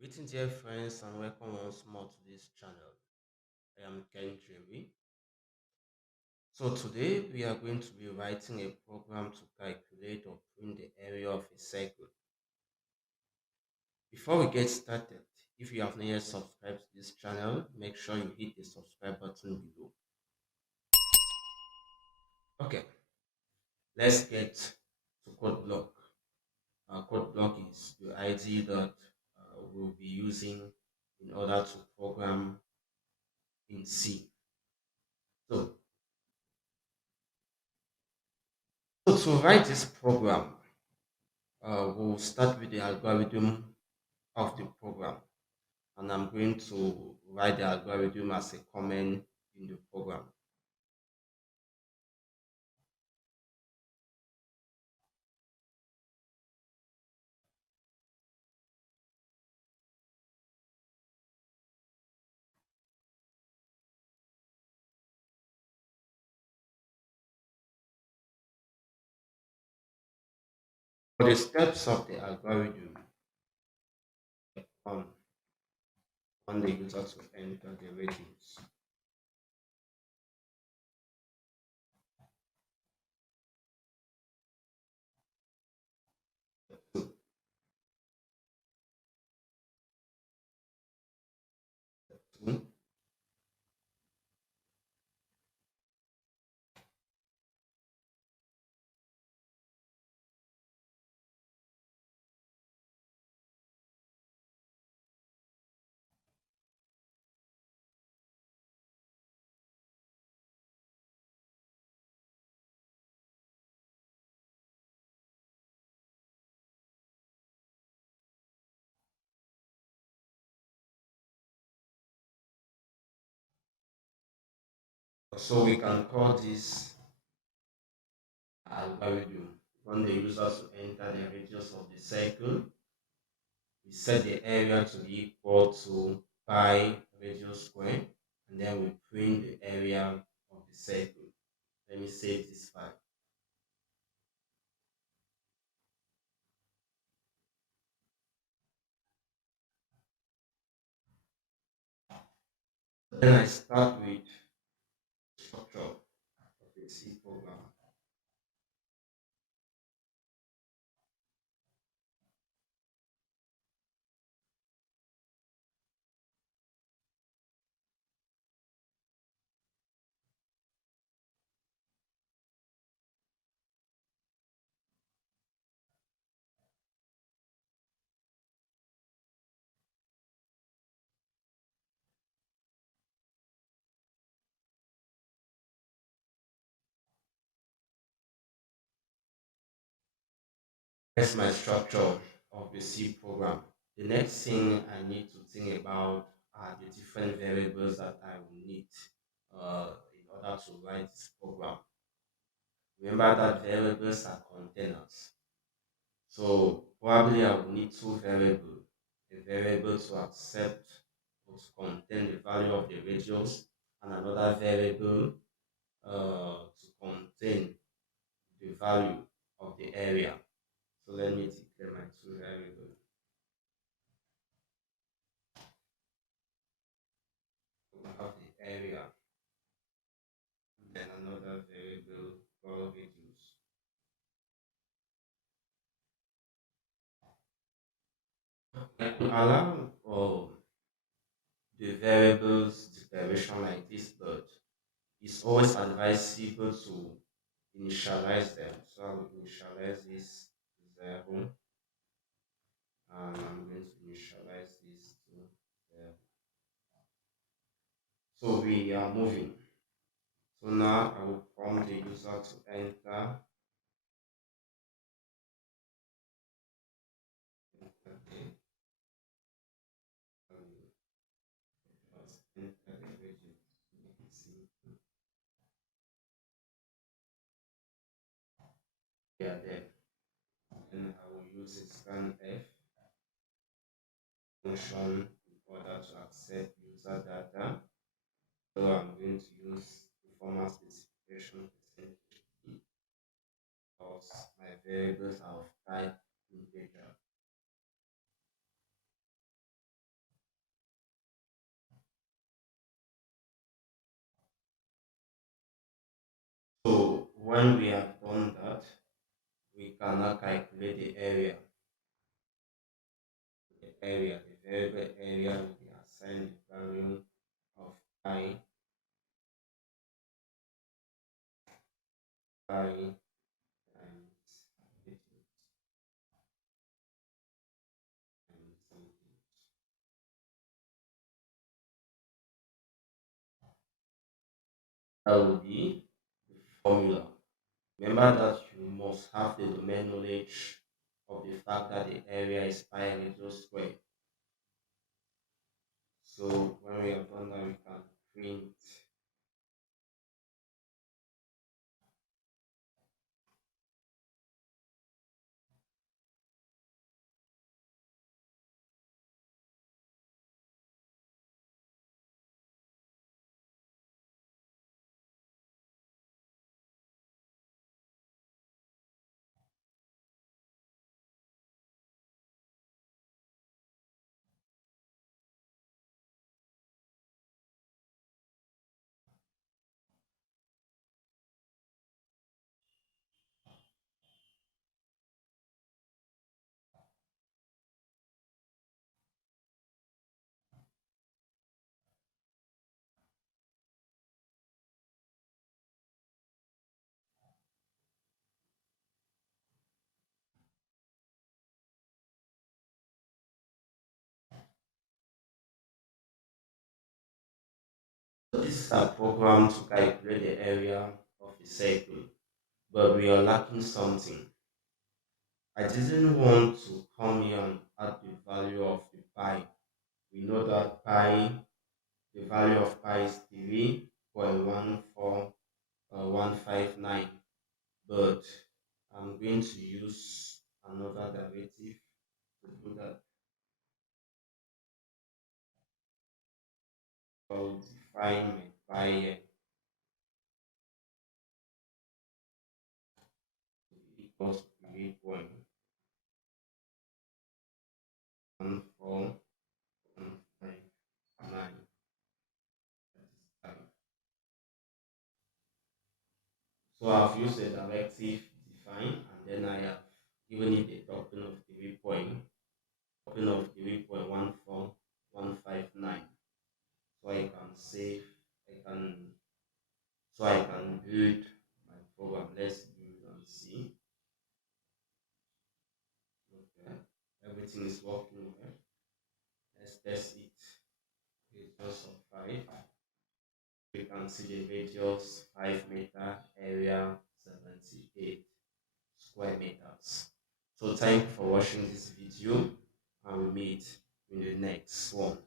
Greetings, dear friends, and welcome once more to this channel. I am Ken Jerry. So, today we are going to be writing a program to calculate or print the area of a circle. Before we get started, if you have not yet subscribed to this channel, make sure you hit the subscribe button below. Okay, let's get to code block. Our code block is the ID that we'll be using in order to program in C. So, so to write this program, we'll start with the algorithm of the program, and I'm going to write the algorithm as a comment in the program. For the steps of the algorithm, on, on the user to enter the ratings. Two, so we can call this algorithm. We want the user to enter the radius of the circle. We set the area to be equal to pi radius square, and then we print the area of the circle. Let me save this file. Then I start with structure of a C program. That's my structure of the C program. The next thing I need to think about are the different variables that I will need in order to write this program. Remember that variables are containers. So probably I will need two variables. A variable to accept or to contain the value of the radius, and another variable to contain the value of the area. So let me declare my two variables. We have the area, and then another variable called radius. I could allow for the variables declaration like this, but it's always advisable to initialize them. So I will initialize this to 0, and I'm going to initialize this to 0. So we are moving. So now I will prompt the user to enter. Okay, and just enter the region. You can see we are there. Then I will use a scanf function in order to accept user data. So I'm going to use the format specification percentage E because my variables are of type integer. when we have done that, we can now calculate the variable area will be assigned the value of pi times 18 times something. That will be the formula. Remember that you must have the domain knowledge of the fact that the area is pi meter square. So when we have done that, we can print. So this is a program to calculate the area of a circle, but we are lacking something. I didn't want to come here and add the value of the pi. We know that the value of pi is 3.14159, but I'm going to use another derivative to do that. I'll define my pi here to be equals to 3.14159. So I've used the directive define, and then I have given it a token of 3.14159. So I can save, I can, so I can build my program. Let's build and see. Okay, everything is working well. Let's test it. Radius of 5. We can see the radius 5 meter, area 78 square meters. So thank you for watching this video, and we meet in the next one.